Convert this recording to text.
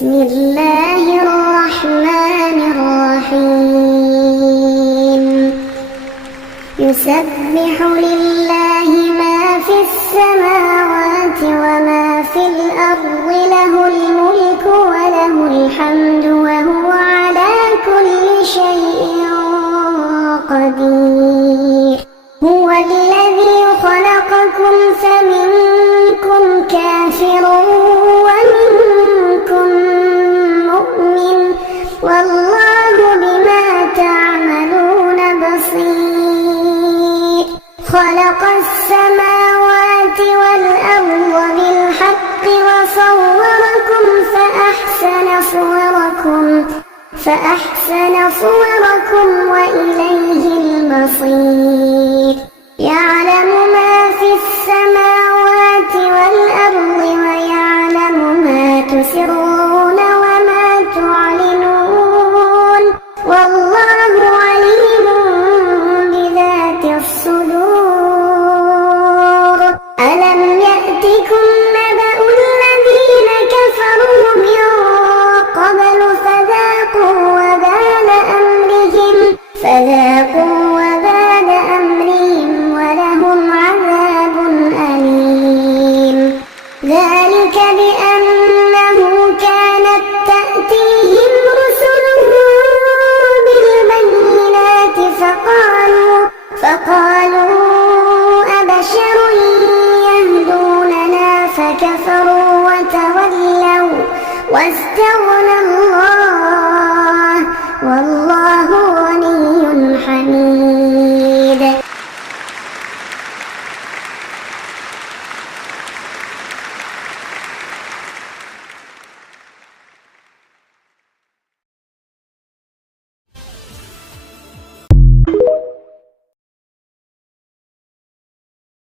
بسم الله الرحمن الرحيم يسبح لله ما في السماوات وما في الأرض له الملك وله الحمد وهو على كل شيء قدير هو الذي خلقكم فمنكم كافر ومنكم مؤمن والله بما تعملون بصير خلق السماوات والأرض بالحق وصوركم فأحسن صوركم وإليه المصير يعلم ما في السماوات والأرض ويعلم ما تسرون وما تعلنون والله عليم بذات الصدور ألم يأتكم نبأ الذين كفروا من قبل فذاقوا وبال أمرهم ولهم عذاب أليم ذلك بأنه كانت تأتيهم رسلهم بالبينات فقالوا أبشر يهدوننا فكفروا وتولوا واستغنى الله